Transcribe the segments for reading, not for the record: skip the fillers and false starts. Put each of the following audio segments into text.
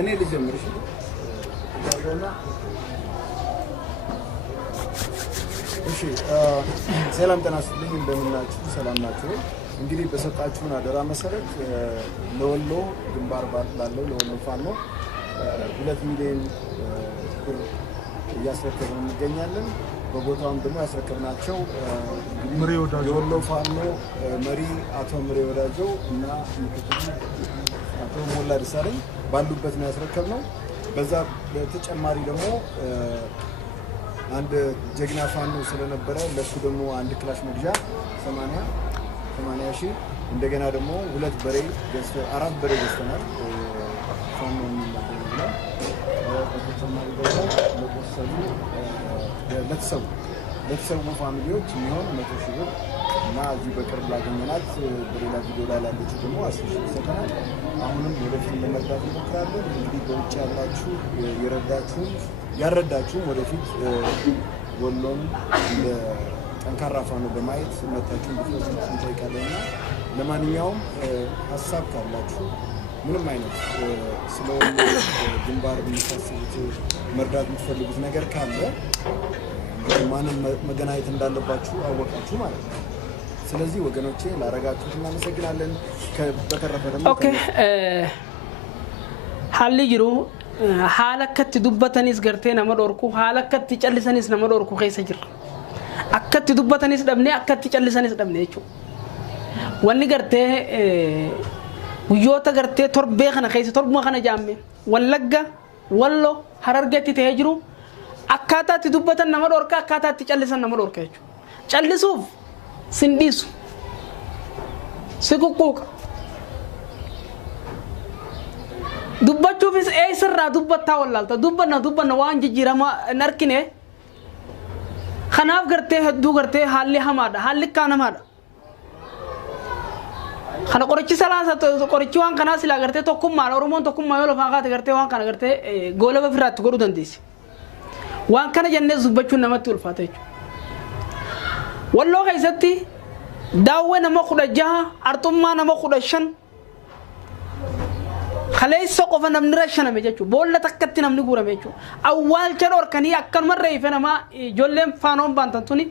እኔ ልጀምር እሺ እሺ ሰላም ጤና ይስጥልኝ እንደምናችሁ ሰላም ናችሁ እንግዲህ በሰጣችሁን አደራ መሰረት ለወሎ ግንባር ባለው ለወሎ ፋኖ 2 ሚሊዮን ብር እያስረከብን እንገኛለን በቦታውም ደግሞ ያስረከብናቸው የወሎ ፋኖ መሪ አቶ ምሬ ወዳጆ እና አቶ ሞላ ደሳለኝ ባሉበት ነው ያስረከብነው በዛ በተጨማሪ ደግሞ አንድ ጀግና ፋኖ ስለነበረ ለሱ ደግሞ አንድ ክላሽ መግዣ 80 ሺህ እንደገና ደግሞ 2 በሬ ገዝተን 4 በሬ ገዝተናል ፋኖ የሚላደርግና በተጨማሪ ደግሞ ለተሰቡ ፋሚሊዎች የሚሆን 100 ሺህ ብር እና እዚህ በቅርብ ላገኘናት በሌላ ቪዲዮ ላይ ላለችው ደግሞ 10 ሺህ ሰጥተናል አሁንም ወደፊት ለመርዳት እንሞክራለን እንግዲህ በውጭ ያላችሁ ያረዳችሁ ወደፊት ወሎን ለጠንካራ ፋኖ በማየት መታችሁ እንድትወስዱ እንጠይቃለንና ለማንኛውም ሀሳብ ካላችሁ ምንም አይነት ስለወሎ ግንባር የሚታሰቡት መርዳት የምትፈልጉት ነገር ካለ ማንም መገናኘት እንዳለባችሁ አወቃችሁ ማለት ነው ስለዚህ ወገኖቼ ላረጋችሁት እናመሰግናለን በተረፈ ደግሞ ኦኬ ሐል ይሩ حالكت دبتنيس قرتي نما دوركو حالكت تجلسنيس نما دوركو خيس جر أكت دبتنيس دبني أكت تجلسنيس دبني شو واني قرتي ويوتا قرتي تربي خنا خيس ترب ما خنا جامي واللقة والله حررجتي تهجرو أكاتا تدبتن نما دوركا أكاتا تجلسن نما دوركا شو جلسوف سنديسو سكوكوك دبّتشو في أيسر دبّتها ولا لا دبّنا وان جيرما نركنه خناف करते हैं दू करते हैं हाल ले काना मारा خنا قريش سلاسة तो قريش وان كنا سلا करते तो कुम मारो रुमन तो कुम मायो लफाका करते वहाँ कना करते गोले में फिर रात को रुदन दिस वहाँ कना जन्ने दबّतशो नमत उल्फाते والله कैसती दावे नमक खुदा जहाँ अर्तुम्मा नमक खुदा शन خليه سقف نمنرشنا ميجو بولا تكتي نمني غورا ميجو اول تشور كني اكن مره يفنا ما جولم فانوم بانتوني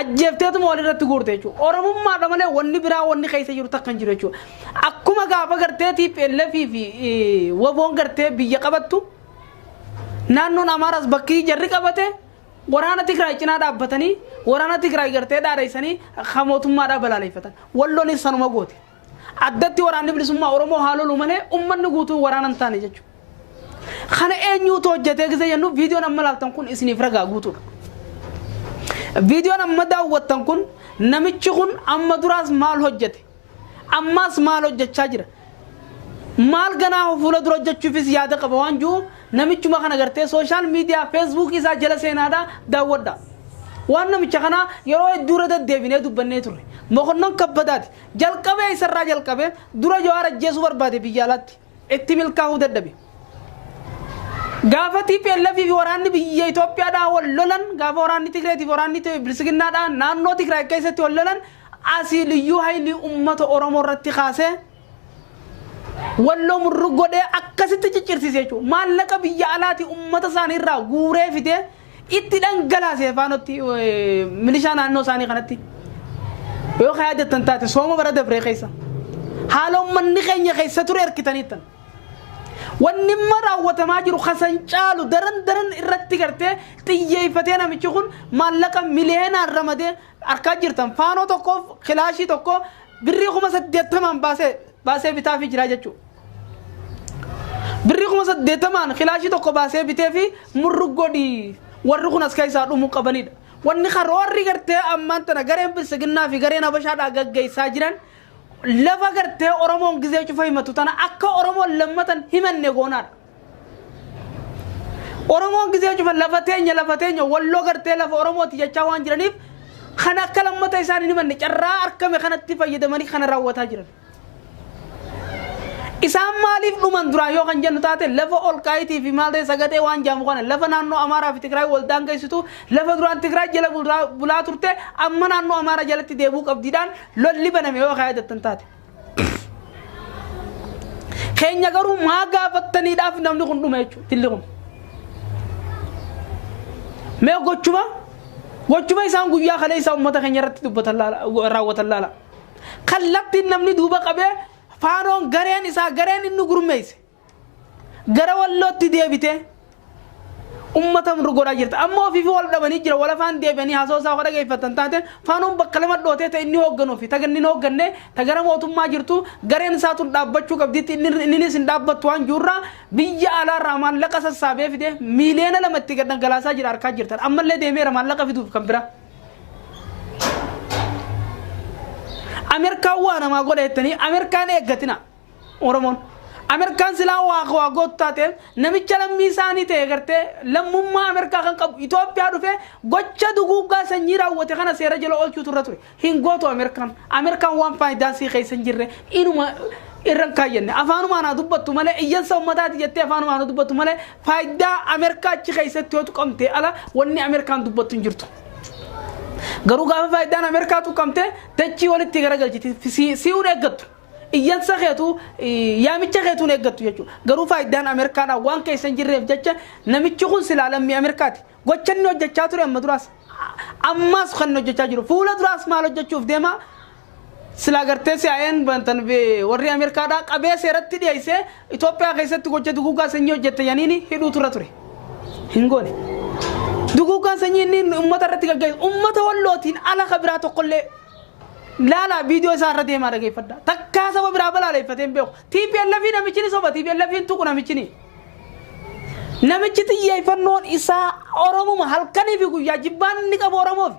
اجفتت مولرت غورتيچو اورمم ما دمله وني برا وني خيسه يرو تكنجرچو اكما غافا غرتي تي لفي في وبون غرتي بيي قبطو نانو نامارس بكي جري قبته ورانا تكراي چنا دابتني ورانا تكراي غرتي داريسني خموتم ما دا بلا ليفتن ولوني سنما غوتي عدتي وراني بلسما أورمو حالو لومنه أمّن نقطو ورانا نتاني جاتو خانة نيو توجته كذا ينو فيديو نمّل تنكون إسني فرقا غوتو فيديو نمّل داوت تنكون نميتشون أما دراز مال هجته أماس مال هجت شاجر مال جناه فولا دراج جت في زيادة قبوان جو نميتشو ما خنا قرته سوشال ميديا فيسبوك إذا جلسة نادا داوت دا وانا ميتشخنا يروي الدورة الدبينة دبنة توري مخنن كبدات جل كبه يسرّا جل كبه دورة جوار الجسور بربادي بيجالات اكتمل كاهو دبي غافتي بيلا في وراني بيجي توبيا دا ولولن غاف وراني تكري وراني تو برسكنا دا نانو تكري كيسة ولولن أصيل يوهاي لأمة أورمو رتخاسه ولو مرغودة أكاسي تجيرسي سيجو ما لك بيجالاتي أمة ساني را غورة فيته إتدان غلاسه فانوتي مليشان أنو ساني خناتي يو خيادة تنتاتي سوما برادة بريخيسا حالو من نخيني خيسا ترير كتانيتن والنمرة وتماجر خسن شالو درن إرتي كرتي تيجي فتينا ميشون مالك مليون الرمادة أركاجر تام فانو تكو خلاشي تكو بريخو مسد ديتمان باسه بتافي جراجتشو بريخو مسد ديتمان خلاشي تكو باسه بتافي مرغودي ورغو نسكاي سادو مقبنيد واني خروري غرتي امانتنا غرين بسغنا في غرين ابشادا غغاي ساجران لفا غرتي اورمون غزيچ فايمتو تانا اكا اورمون لمتن هيمن نغونار اورمون غزيچ لفتيني ولو غرتي لف اورمو تيچا وانجرنيف خنا كلمتي ساني من چرا اركم خنتي فيدمني خنا راوتا جرن إسام مالي فلومن درا يو خن جنتاته لفا أول كايتي في مال ده سجته وان جام خانه لفا نانو أمارا في تكراي ولدان كيسوتو لفا دران تكراي جل بلا ترته أما نانو أمارا جلتي ديبوك أبديدان لولي بنا ميو خايد التنتات keenya garuu maa gaafattaniidhaaf namni kun dhume jechuudha tilli kun mee gochuma isaan guyyaa kale isaa ummata keenya irratti dubbatan raawwatan laala kallattiin namni duuba qabee faanoon gareen isaa gareen inni gurmeesse gara wallootti deebite ummata murgoodhaa jirta amma ofiifi wal dhabanii jira wala faan deebi'anii haasoo isaa hodha geeffatan taate faanoon bakka lama dhootee ta'e inni hoogganuu fi taganni hin hoogganne tagara mootummaa jirtu gareen isaatuun dhaabbachuu qabdiitti innis hin dhaabbattu waan jirraa biyya alaarraa maallaqa sassaabee fide miiliyoona lamatti galaasaa jira harkaa jirtan ammallee deemeera maallaqa fiduuf kan bira Ameerikaan waa namaa godha jettanii Ameerikaan eeggatina Oromoon Ameerikaan silaa waa goottaate namicha lammii isaanii ta'e gartee lammummaa Ameerikaa kan qabu Itoophiyaa dhufe gocha duguuggaa sanyii raawwate kana seera jala oolchuu turre ture hin gootu Ameerikaan waan faayidaan sii keessa hin jirre inuma irran kaayyenne afaanumaan haa dubbattu malee iyyansa ummataati jettee afaanumaan haa dubbattu malee faayidaa Ameerikaa achi keessatti yoo tuqamte ala wanni Ameerikaan dubbattu hin jirtu garuu gaafa faayidaan Ameerikaa tuqamte dachii walitti garagalchiti si'uun eeggattu iyyansa keetu yaamicha keetuun eeggattu jechuudha garuu faayidaan Ameerikaadhaan waan keessa hin jirreef jecha namichi kun silaa lammii Ameerikaati gocha inni hojjechaa ture amma duraas ammaas kan inni hojjechaa jiru fuula duraas maal hojjechuuf deema silaa gartee si'aayeen bantan warri Ameerikaadhaa qabee seeratti dhiyeessee Itoophiyaa keessatti gocha duguuggaa sanyii hojjette yaniini hidhuu turre hin goone duguuggaa sanyii inni uummata irratti gaggeessu uummata wallootiin ala kabiraa tokkollee laala video isaa irra deemaa dhageeffadha takkaa saba biraa balaaleffateen beeku TPLF namichi soba TPLF tuqu namichi xiyyeeffannoon isaa Oromuma halkanii fi guyyaa jibbaan inni qabu Oromoof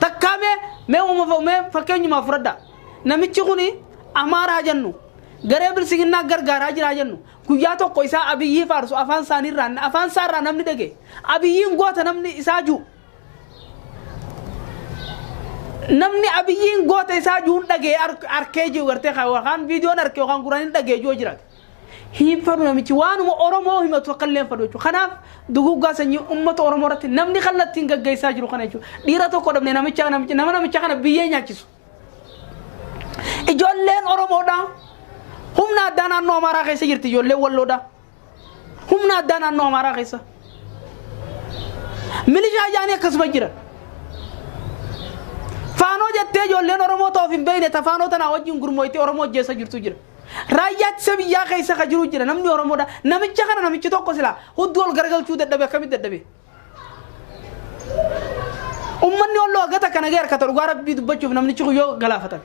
takkaa mee fakkeenyumaa fudhadha namichi kuni Amaaraa jennu garee bilisiginnaa gargaaraa jiraa jennu guyyaa tokko isaa Abiyyii faarsu afaan isaarraa namni dhage Abiyyiin goota namni isaa juu namni Abiyyiin goota isaa juun dhagee arkee jiru gartee kan viidiyoon arkee yookaan guraan dhagee jiru jiraate hin fadu namichi waanuma Oromoo himatu akkallee fadu jechuudha kanaaf duguuggaa sanyii uummata Oromoo irratti namni kallattiin gaggeessaa jiru kana jechuudha dhiira tokko dhabne namicha kana biyyee nyaachisu ijoolleen Oromoodhaa humna addaa naannoo Amaaraa keessa jirti ijoolleen Walloodhaa humna addaa naannoo Amaaraa keessa milishaa jaanii akkasuma jiran faanoo jettee ijoolleen Oromoo ta'uuf hin beekne tafaanoo tanaa wajjin gurmooytee Oromoo hojjeessa jirtu jira raayyaa ittisa biyyaa keessa ka jiru jira namni Oromoodha namicha kana namichi tokko silaa hudduu ol garagalchuu dadhabe akkamitti dadhabe ummanni Walloo agata kana gee harkata dhugaa rabbii dubbachuuf namnichi kun yoo galaafatan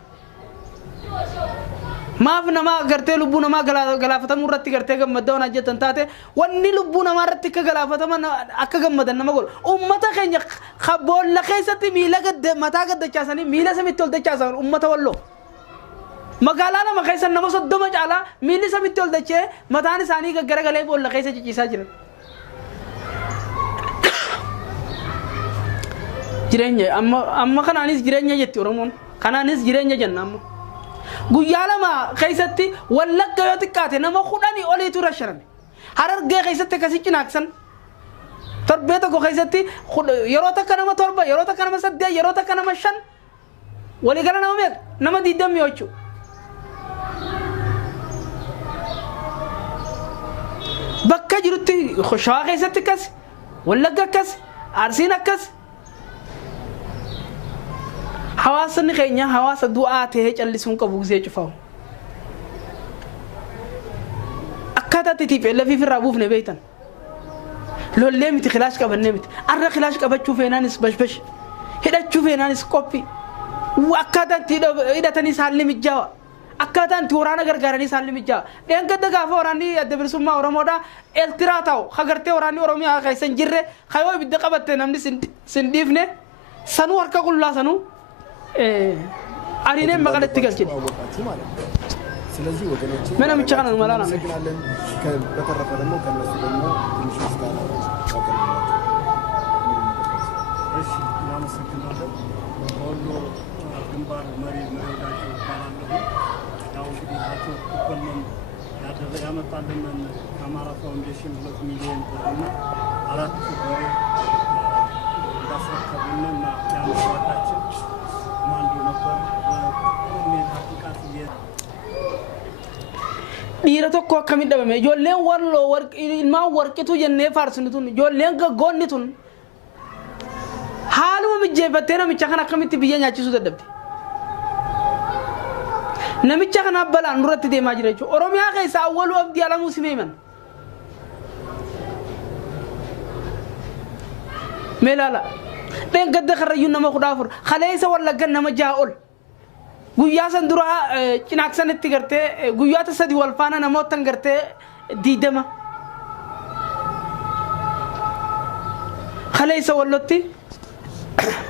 maaf nama gartee lubbuu namaa galaafatamuu irratti gartee gammaddaa waan jettan taate wanni lubbuu namaa irratti akka galaafataman akka gammadan nama godhu ummata keenya boolla keessatti miila mataa gaddachaasanii miila samitti ol dachaasan ummata Walloo magaalaa nama keessa nama 30 caalaa miilli samitti ol dachee mataan isaanii gaggaragalee boolla keessa ciciisaa jiran jireenya amma kanaanis jireenya jetti Oromoon kanaanis jireenya jenna amma guyyaa lama keessatti wallagga yoo xiqqaate nama 10 oliitu rasharame Harargee keessatti akkasii cinaaksan torbee tokko keessatti yeroo takka nama 7 yeroo takka nama 8 yeroo takka nama 5 waligala nama meeqa nama 20 jechuudha bakka jirutti Shawaa keessatti akkas wallagga akkas Arsiin akkas hawaasni keenya hawaasa du'aa ta'ee callisuun qabu gisee cufaa'u akkataatti TPLF irraa buufne beektan lollee miti khilaash qabannee miti arra khilaash qabachuu feenaanis bashbash hidhachuu feenaanis qophii akkataatti hidhatanii saalli mijjaawa akkataatti waraana gargaaranii saalli mijjaawa dheengadda gaafa waraanni adda bilisummaa Oromoodhaa Eertiraa ta'u hagartee waraanni Oromiyaa keessa hin jirre kayoo ibidda qabatte namni sin dhiifne sanuu harka qullaa sanuu አሪኔ መቀለት ትገልጭኝ ስለዚህ ወገኖቼ ምንም ቻና ነው ማላና ሰግናለን በተረፈ ደግሞ ከነሱ ደግሞ ትንሽ ስታና እሺ እናመሰግናለን ሁሉ ግንባር መሪ መሪዳቸው ባላለው ያው እንግዲህ አቶ ኮኮልም ያመጣልን ከአማራ ፋውንዴሽን 2 ሚሊዮን ብርና 4 ብር እንዳስረከቡና ያመጣቸው dhiira tokko akkamiin dhabame ijoolleen walloo ilmaan warqitu jennee faarsinu tun ijoolleen gaggoonni tun haaluma mijeeffattee namicha kana akkamitti biyya nyaachisuu dadhabde namicha kana balaan duratti deemaa jira jechuudha oromiyaa keessa awwaluu abdii alamuu simeeman meelaala dheengadda karrayyuun nama 14 khaleessa wallaggan nama 6 ol guyyaa san dura cinaaksanitti gartee guyyaa tasadii wal faana namoota gartee diidama khaleessa wallotti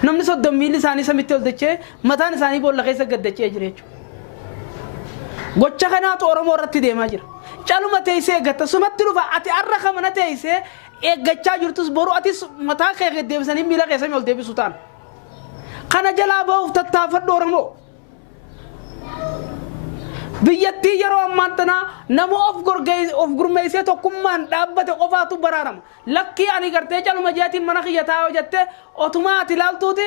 namni 30 miili isaanii samitti ol dachee mataan isaanii boolla keessa gaddachee jira jechuudha gocha kanaatu oromoo irratti deemaa jira caluma teessee eeggatta sumatti dhufa ati arra kamana teessee eeggachaa jirtus boru atis mataa kee deebisanii miila keessa ol deebisu ta'an kana jalaa ba'uuf tattaafadhu oromoo biyyattii yeroo ammaan tana nama of gurmeessee tokkummaan dhaabbate qofaatu baraarama lakkii ani gartee caluma jeetiin mana kiyyataa jettee otumaa ati ilaaltuuti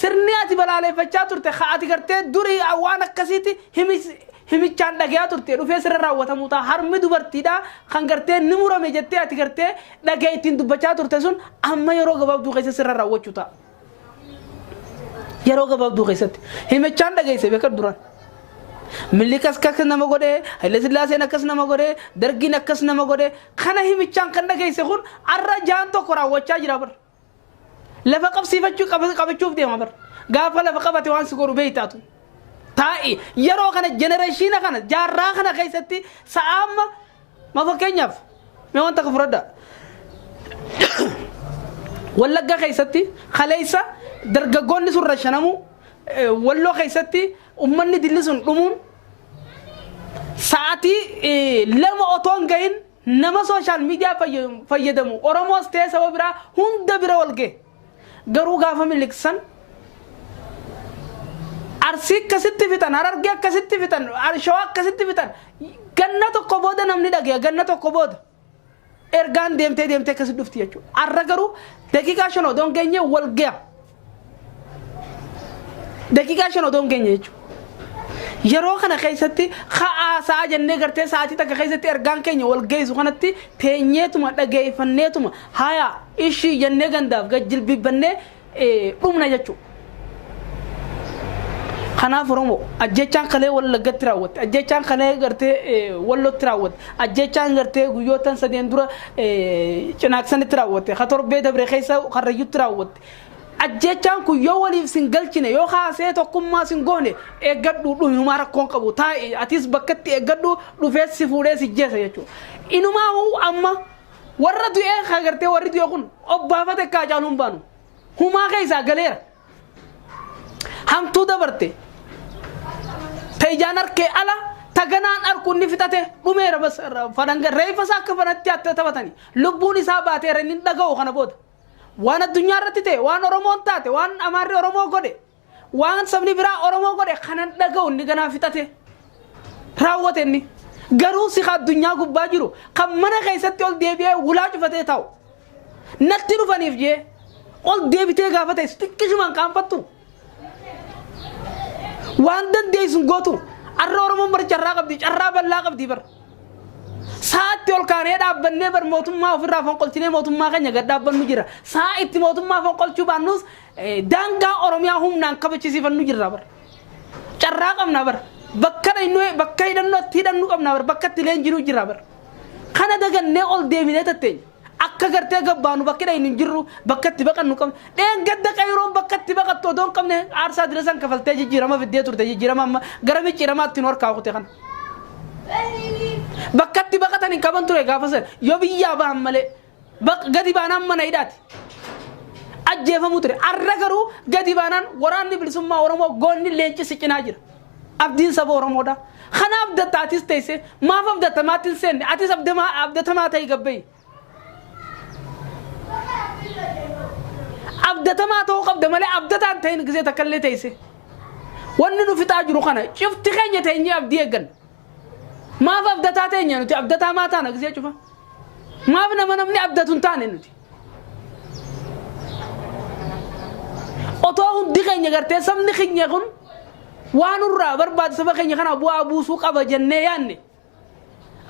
sirni ati balaaleeffachaa turte ati gartee durii waan akkasiiti himichaan dhagayaa turte dhufee sirra raawwatamuu ta'a harmi dubartiidha kan gartee ni murame jettee ati gartee dhagee ittiin dubbachaa turte sun amma yeroo gabaabduu keessa sirra raawwachuu ta'a yeroo gabaabduu keessatti himichaan dhageesse beeka duraan milikas kas nama godhe Haile Sillaaseen akkas nama godhe dargiin akkas nama godhe kana himichaan kan dhageesse kun arra jaan tokko raawwachaa jira bar lafa qabsiifachuu qabachuuf deema bar gaafa lafa qabate waan si godhu beeytaatu taa'i yeroo kana jenereeshina kana jaarraa kana keessatti sa'aamma ma fakkeenyaaf mee wanta ka furadda wallagga keessatti khaleessa dargaggoonni sun rashanamu walloo keessatti ummanni dilli sun dhumuun sa'aatii lama otoon gahin nama social media fayyadamu oromoos ta'ee saba biraa hunda bira walgee garuu gaafa miliksan arsii akkasitti fitan harargee akkasitti fitan shawaa akkasitti fitan ganna tokko booda namni dhagee ganna tokko booda ergaan deemtee akkasitti dhufti jechuudha arra garuu daqiiqaa 5 odoon geenye walgee daqiiqaa 5 odoon geenye jechuudha yeroo kana keessatti sa'a jennee gartee sa'aatii takka keessatti ergaan keenya wal geessu kanatti teenyeetuma dhageeffanneetuma haya ishii jennee gandaaf gajjilbibbannee dhumna jechuudha kanaaf oromoo ajjechaan kalee wallaggatti raawwatte ajjechaan kalee gartee wallotti raawwatte ajjechaan gartee guyyootan sadeen dura cinaaksanitti raawwatte ka torbee dabre keessa karrayyutti raawwatte ajjechaan kun yoo waliif sin galchine yoo haasee tokkummaa sin goone eeggadhu dhumaa rakkoon qabu taa'i atis bakkatti eeggadhu dhufee si fuudhee si jeessa jechuudha inumaa amma warra du'ee hagartee warri du'ee kun obbaafate kaa caaluun baanu humaa keessaa galeera hamtuu dabarte taijaan arkee ala taganaan arkuun ni fitate dhumeera bas fadanga reefa isaa akka fanatti taphatanii lubbuun isaa baateera inni dhaga'u kana booda waan addunyaa irratti ta'e waan oromoon taate waan amaarri oromoo godhe waan sabni biraa oromoo godhe kanan dhaga'u inni ganaa fixate raawwate inni garuu si addunyaa gubbaa jiru kan mana keessatti ol deebi'ee wulaa cufatee taa'u natti dhufaniif jee ol deebitee gaafate xiqqishumaan qaanfattu waan dandeessuun gootu arra oromoon bar carraa bal'aa qabdi bar saatti ol kaanee dhaabbannee bar mootummaa ofirraa fonqolchinee mootummaa keenya gad dhaabbannu jira saa itti mootummaa fonqolchuu baannus daangaa oromiyaa humnaan kabachisiifannu jirra bar carraa qabna bar bakka hidhannoo qabna bar bakka itti leenjinuu jirra bar kana dagannee ol deebinee tatteenya akka gartee gabbaanu bakki dha hin jirru bakka itti baqannu qabna dheengadda qayroon bakka itti baqattu odoon qabne aarsaa diresan kafaltee jijjiirama fiddee turte jijjiirama amma gara micciiramaatti nu harkaa kute kana bakkatti baqatan hin qaban ture gaafa san yoo biyyaa bahan malee gadi baanaan mana hidhaati ajjeefamu ture arra garuu gadi baanaan waraanni bilisummaa oromoo goonni leenci si cinaa jira abdiin saba oromoodha kana abdataatis teesse maaf abdatamaatiin seenne atis abdatamaa ta'ii gabbeeyyi abdatamaa ta'uu qabda malee abdataan ta'in gisee takkallee teesse wanni nu fixaa jiru kana cifti keenya teenyee abdii eeggan maaf abdataa teenya nuti abdataa maa taana gisee cufa maaf namni abdatu hin taane nuti otoo hundi keenya gartee sabni keenya kun waan irraa barbaadu saba keenya kana bu'aa buusuu qaba jennee yaanne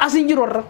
asin jiru warra